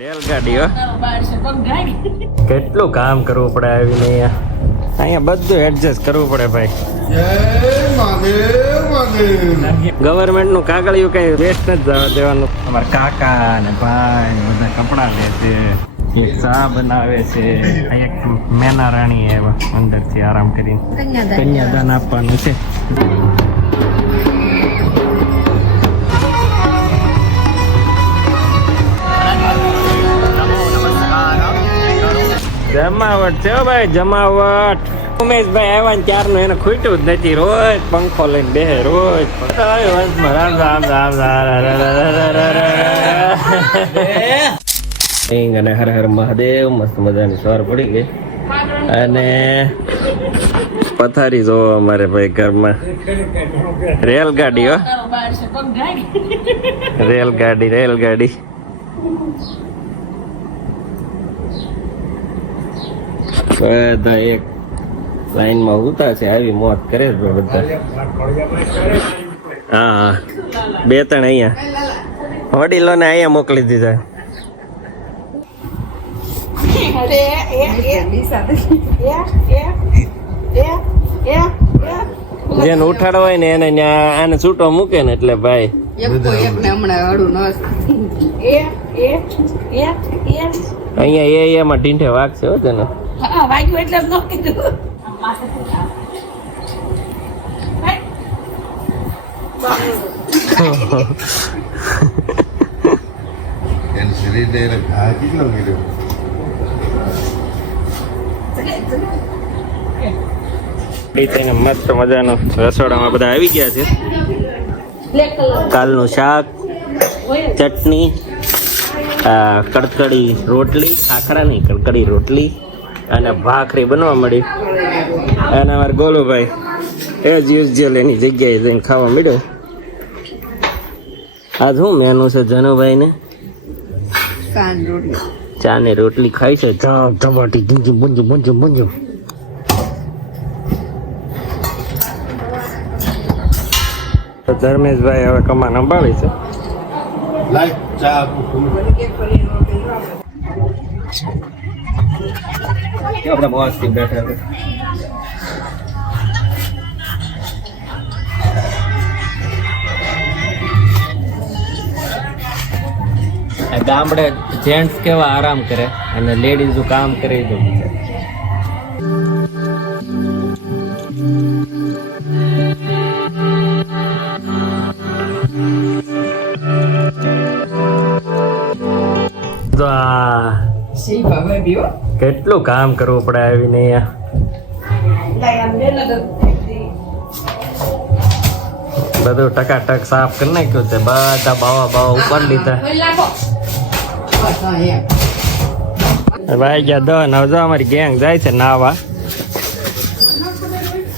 રેલગાડીઓ કેટલું કામ કરવું પડે આવીને અહીંયા બધું એડજસ્ટ કરવું પડે ભાઈ. ગવર્મેન્ટ નું કાગળિયું કઈ વેસ્ટ નથી જવા દેવાનું. અમારા કાકા ને ભાઈ બધા કપડા લે છે, ચા બનાવે છે. એક મેના રાણી અંદર થી આરામ કરીને કન્યાદાન આપવાનું છે. જમાવટ છે ભાઈ, જમાવટ. ઉમેશભાઈ આવ્યા ને ત્યારનું એને ખૂટ્યું જ નથી. રોજ પંખો લઈને બેહે, રોજ અને હર હર મહાદેવ. મસ્ત મજાની સવાર પડી ગઈ અને પથારી જોવો અમારે ભાઈ ઘરમાં. રેલગાડી હો, રેલગાડી રેલગાડી. બધા એક લાઈન માં ઉતા છે, આવી મોત કરે છે બધા. હા હા, બે ત્રણ અહીંયા વડીલોને અહીંયા મોકલી દીધા. જેને ઉઠાડો હોય ને એને આને છૂટો મૂકે ને એટલે ભાઈ અહીંયા એમાં ઢીંઠે વાગશે હો તેનો. વાગ્યું એટલે ન કીધું. મસ્ત મજાનો રસોડામાં બધા આવી ગયા છે. કાલનું શાક, ચટણી, કડકડી રોટલી, ખાખરા નહીં કડકડી રોટલી અને ભાખરી બનવા મળી. અને અમારે ગોલુભાઈ એજ યુઝ્યુઅલ એની જગ્યાએ જઈને ખાવા મળ્યો. આજ શું મેનુ છે જનુભાઈ ને? ચા ને રોટલી ખાઈ છે. ધબાટી ગુંજુ મુંજુ મુંજુ મુંજુ. ધર્મેશભાઈ હવે કમાન સંભાળી છે. આપણે મોજથી બેઠા છે. ગામડે જેન્ટ્સ કેવા આરામ કરે અને લેડીઝ કામ કરે તો કેટલું કામ કરવું પડે આવીને બધું ટકાટક સાફ કરી નાખ્યું છે. બધા બાવા ઉપર લીધા ભાઈ ગયા. હવે જો અમારી ગેંગ જાય છે નાવા.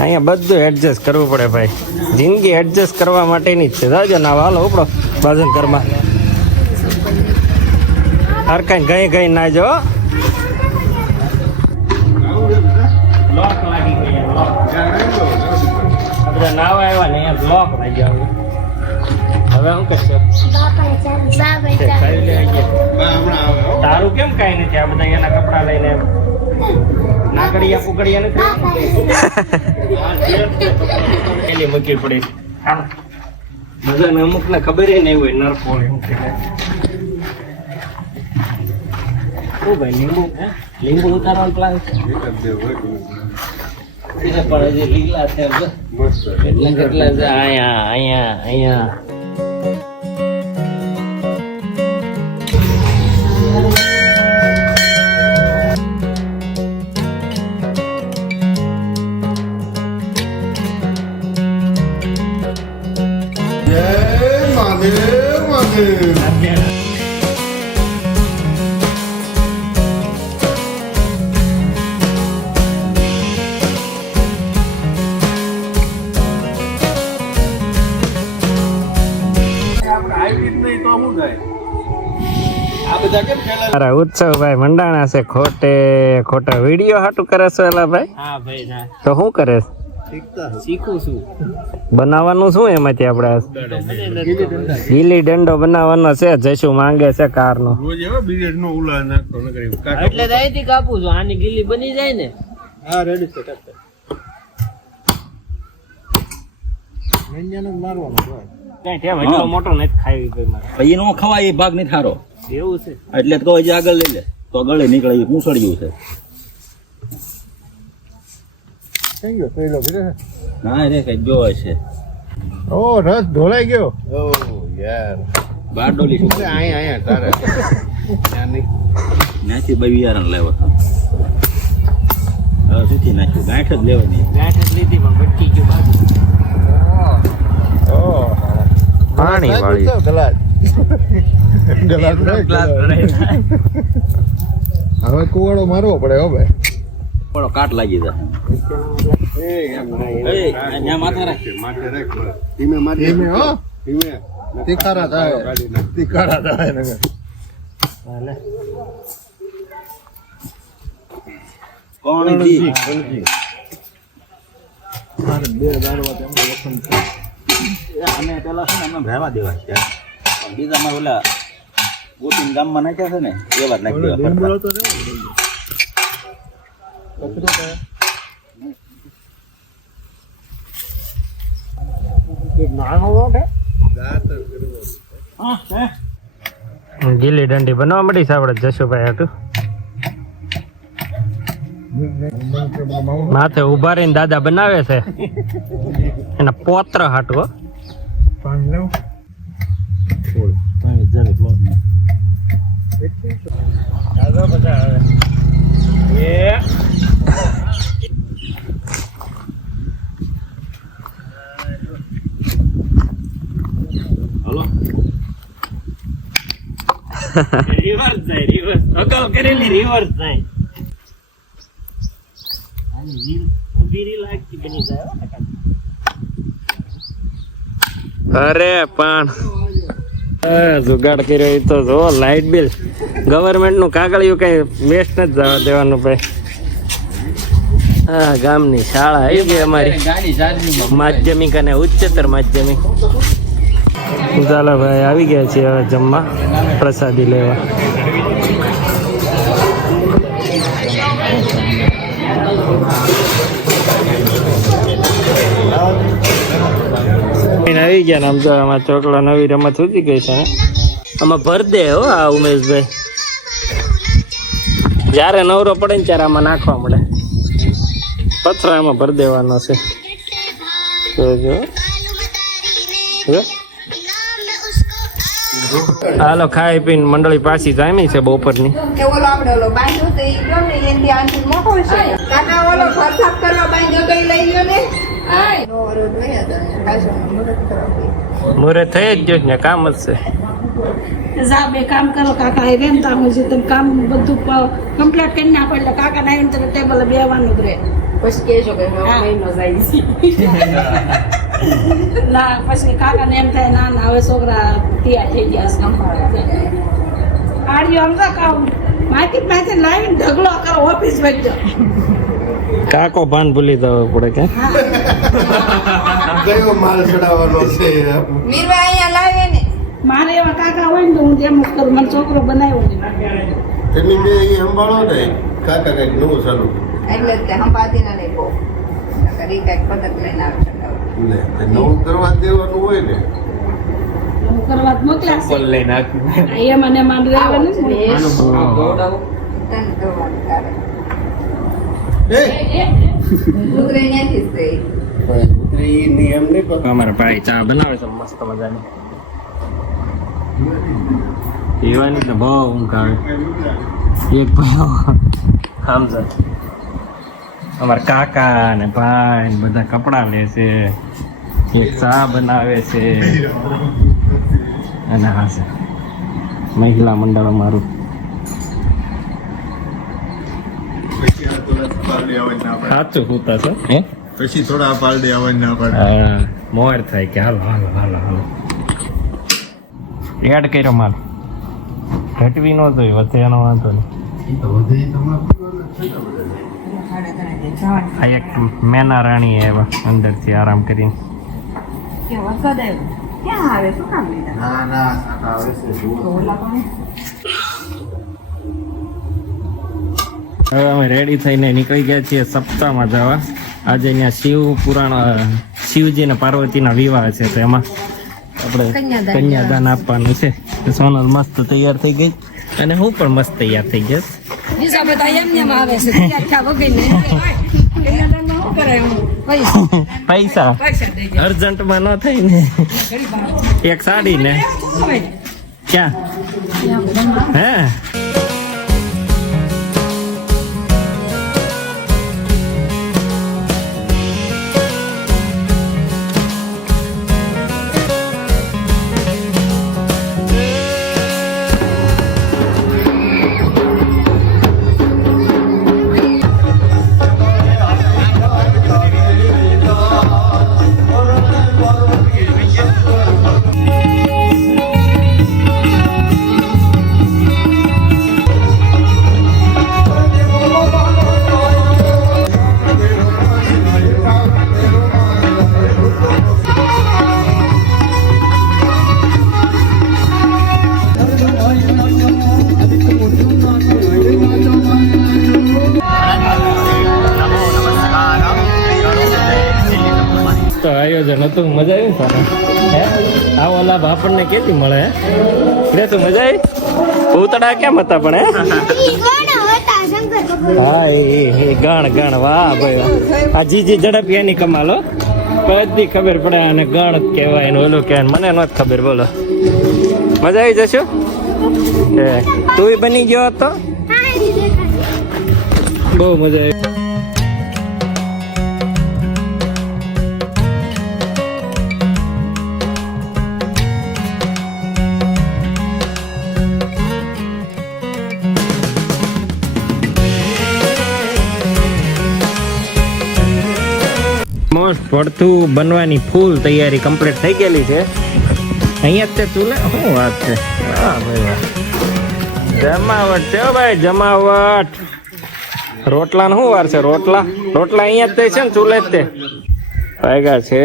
અહીંયા બધું એડજસ્ટ કરવું પડે ભાઈ. જિંદગી એડજસ્ટ કરવા માટેની જ છે. જાજો નાવા હાલો ઉપડો બાજુ ઘરમાં. હર કઈ ગઈ ગઈ ના જો. બધા નાવા આવ્યા ને અહીંયા બ્લોક લાગ્યા. હવે શું કરશો? તારું કેમ કઈ નથી? આ બધા એના કપડા લઈને નાકડિયા પુકડિયા નથી મૂકી પડી. બધાને અમુક ને ખબર નહીં હોય નરકો એવું કહેવાય. ભાઈ લીંબુ લીંબુ ઉતારવાનું પ્લાન પણ હજી લીલા છે એટલે કેટલા છે. અહીંયા અહીંયા અહીંયા ઉત્સવ ભાઈ મંડાણા છે. ખોટે ખોટા વિડીયો હાટું કરે છે એલા ભાઈ. હા ભાઈ. તો શું કરે? શીખું છું. બનાવવાનું શું એમાંથી આપણે ગીલી દંડો બનાવવાનો છે. જશું માંગે છે કારનો. એટલે તો અહીંથી કાપું છું. આની ગીલી બની જાય ને. હા રેડી છે. એટલો મોટો નથી ખાવી ભાઈ મારે. એ નો ખવાય એ ભાગ નહીં થારો એવું છે. એટલે તો હજી આગળ લઈ લે તો ગળે નીકળે એ પૂંછડ્યું છે. ના રે કઈ જોવે છે. ઓ રસ ઢોળાઈ ગયો. ઓ યાર બાર ડોલી શું અહીંયા તારે નાથી બિયારણ લેવો હવે સુધી નાખ્યું ગાંઠ જ લેવાની. ગાંઠ જ લીધી પણ બટકી ગયું બાજુ. ઓ પાણી વાળી ગલાસ હવે કુવાડો મારવો પડે હો ભાઈ. થોડો કાટ લાગી જાય. ત્યાં માથા રાખ. ધીમે હો તીખારા થાય નગર. કોણ જી અમે પેલા છે ને અમે ભેવા દેવા છે પણ બીજામાં ઓલા ગોટીન ગામમાં નાખ્યા છે ને એવા જ નાખી દેવા. ગીલી દંડી બનવા મળી છે આપણે જશુભાઈ હાટું. માથે ઉભા રહીને દાદા બનાવે છે એના પોત્ર હાટું. હલો રિવર્સ જાય રિવર્સ અગાઉ કરેલી રિવર્સ જાય. અરે પણ જુગાડ કર્યો એ તો જો લાઇટ બિલ ગવર્મેન્ટ નું કાગળિયું કઈ વેસ્ટ નથી જવા દેવાનું ભાઈ. હા ગામની શાળા આવી ગઈ અમારી માધ્યમિક અને ઉચ્ચતર માધ્યમિક. ચાલો ભાઈ આવી ગયા છીએ હવે જમવા પ્રસાદી લેવા. આવી ગયા ને આમ તો આમાં ચોકડા નવી રમત ઉતી ગઈ છે ને આમાં ભર દે હો આ ઉમેશભાઈ. જયારે નવરો પડે ને ત્યારે આમાં નાખવા મળે. પથરો એમાં ભર દેવાનો છે. હાલો ખાઈ પીને મંડળી પાછી જામી છે બપોરની. મુરે થઈ જ ગયો ને કામ જ છે. બે કામ કરો કાકા એ રેમતા હોય છે તમે કામ બધું કમ્પ્લીટ કરી નાખો એટલે કાકા ના આવીને તમે ટેબલ બેવાનું જ રહે. પછી કહેજો કે મહિનો જાય છે ના પછી કાકા ને એમ થાય ના ના હવે છોકરા તૈયાર થઈ ગયા છે આડિયો સમજા કામ માહિતી લાવીને ઢગલો કરો ઓફિસ બેઠો. કાકો ભાન ભૂલી જવો પડે કે કયો માલ ચડાવવાનો છે મીરવા અહીંયા લાવે ને મારે એવા કાકા હોય ને તો હું એમ જ કરું. મને છોકરો બનાવ્યો ને તેની બે સંભાળો ને કાકા કઈક નવું ચાલુ એટલે જ તે સંભાળતી નથી બહુ કરી કઈક પદક લઈને આવે છે નવું કરવા દેવાનું હોય ને હું કરવા જ મોકલ્યા છે લઈને આપ્યું. એ મને માન રહેવાનું છે ને તને કરવાનું તારે ઉતરે ત્યાંથી જ થઈ ઉતરી નિયમ નહીં પણ અમારા ભાઈ ચા બનાવે છે મસ્ત મજાની. પીવાની તો બહુ ઊંઘ આવે. એક ભાઈ સમજો અમારા કાકા ને ભાઈ ને બધા કપડા લે છે. એક ચા બનાવે છે અને હા છે મહિલા મંડળ અમારું. સાચું કૂતા છે હે પછી થોડા પાલડી આવવાની ના પડે હા મોર થાય કે હાલો હાલો હાલો હાલો એડ કર્યો માલ ઘટવી ન જોઈ વધે એનો વાંધો નહીં. આ એક મેના રાણી એવા અંદરથી આરામ કરીને ના ના આવે છે હવે અમે રેડી થઈને નીકળી ગયા છીએ સપ્તાહમાં જવા. આજે અહીંયા શિવ પુરાણ શિવજી અને પાર્વતીના વિવાહ છે, તો એમાં આપણે કન્યાદાન આપવાનું છે. તો સોનલ મસ્ત તૈયાર થઈ ગઈ અને હું પણ મસ્ત તૈયાર થઈ ગઈ. બીજા બધા એમને આવે છે તૈયાર થયા વગર પૈસા અર્જન્ટમાં ન થઈ ને એક સાડી ને ક્યાં હે તો આયોજન હતું, મજા આવી સારા. હે આવો લાભ આપણને કેથી મળે? હે તો મજા આવી. ભૂતડા કેમ હતા પણ? હે હા એ ગણ વાહ ભાઈ, આ જીજી ઝડપી એની કમાલો બધી ખબર પડે. અને ગણ કહેવાય ને ઓલું કહેવાય, મને નથી ખબર. બોલો મજા આવી જશું. તું બની ગયો હતો, બહુ મજા આવી. મોસ્ટ પડતું બનવાની ફૂલ તૈયારી કમ્પ્લીટ થઈ ગયેલી છે. અહીંયા જ તે ચૂલે શું વાત છે. વાહ ભાઈ વાહ, જમાવટ છે ભાઈ જમાવટ. રોટલા શું વાર છે? રોટલા અહીંયા જ તે છે ને ચૂલે જ તે વાગ્યા છે.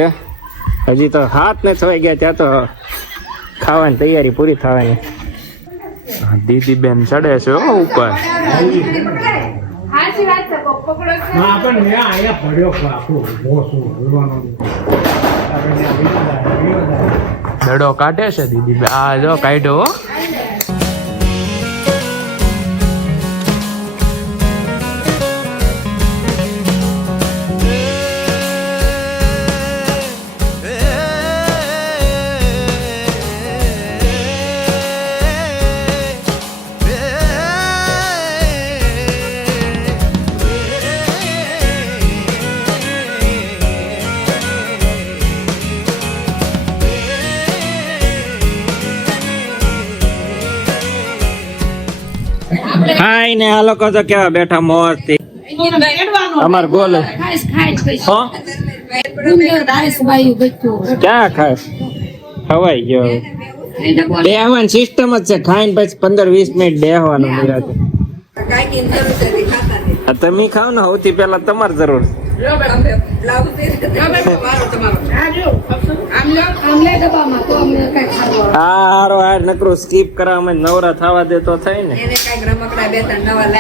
હજી તો હાથ ને છવાઈ ગયા ત્યાં તો ખાવાની તૈયારી પૂરી થવાની. દીદી બેન ચડે છે ઉપર. દડો કાઢે છે દીદી. આ જો કાઢ્યો. હાય ને આ લોકો તો કેવા બેઠા મોજ થી. અમાર બોલે ક્યાં ખાય ખવાઈ ગયો. બેહવાની સિસ્ટમ જ છે, ખાઈને પછી 15-20 મિનિટ બેહવાનું નિરાતે. તમે ખાવ ને સૌથી પેલા તમારે જરૂર. હારો હાર નકરું સ્કીપ કરવામાં નવરા થવા દે તો થાય ને.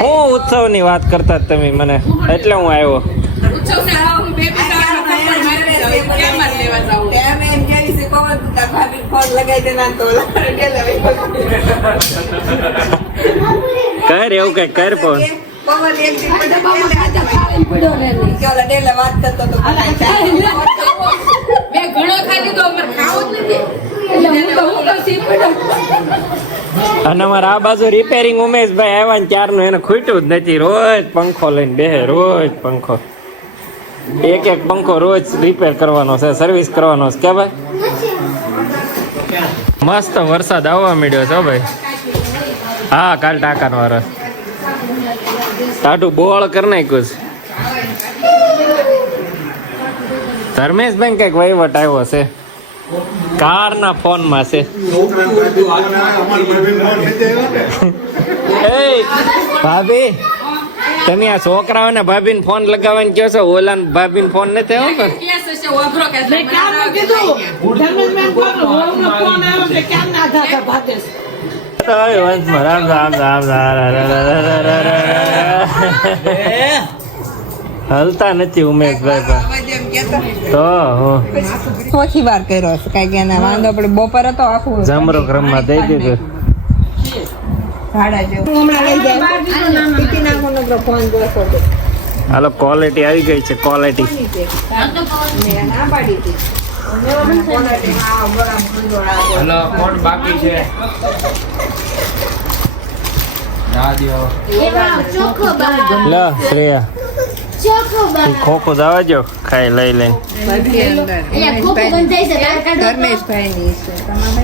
હું ઉત્સવ ની વાત કરતા તમે મને, એટલે હું આવ્યો. કર એવું કઈ કર પણ અને અમારે આ બાજુ રિપેરિંગ ઉમેશભાઈ આવ્યા ને ત્યારનું એને ખૂટ્યું જ નથી. રોજ પંખો લઈને બેહે, રોજ પંખો, એક પંખો રોજ રિપેર કરવાનો છે, સર્વિસ કરવાનો છે. કે ભાઈ મસ્ત વરસાદ આવવા માંડ્યો છે ભાઈ. હા કાલ ટાંકાનો વરસ ટાટું બોળ કરી નાખ્યું છે. ધર્મેશભાઈ કઈક વહીવટ આવ્યો છે, કાર ના ફોન માં છે. ભાભી તમે આ છોકરાઓને ભાભીને ફોન લગાવવાની કહો છો, ઓલા ભાભીને ફોન નથી આવ્યો પણ મેં ક્યારનું કીધું ધર્મેશભાઈ ફોન વહુનો ફોન આવ્યો છે ક્યાં ના થતા ભાગેશ હલતા નથી ઉમેશભાઈ તો હું ચોથી વાર કર્યો છે કઈ કે વાંધો આપણે બપોર હતો આખું જમરો ક્રમમાં દઈ દીધું. ભાડા જેવું હમણાં લઈ જાય પીટી નાખવાનો ફોન જોશો તો હાલો ક્વોલિટી આવી ગઈ છે, ક્વોલિટી. મેં ના પાડી હતી હલો કોણ બાકી છે લો શ્રેયા ખોખો જવા જો ખાઈ લઈ લઈને. ધર્મેશભાઈ ની છે તમારા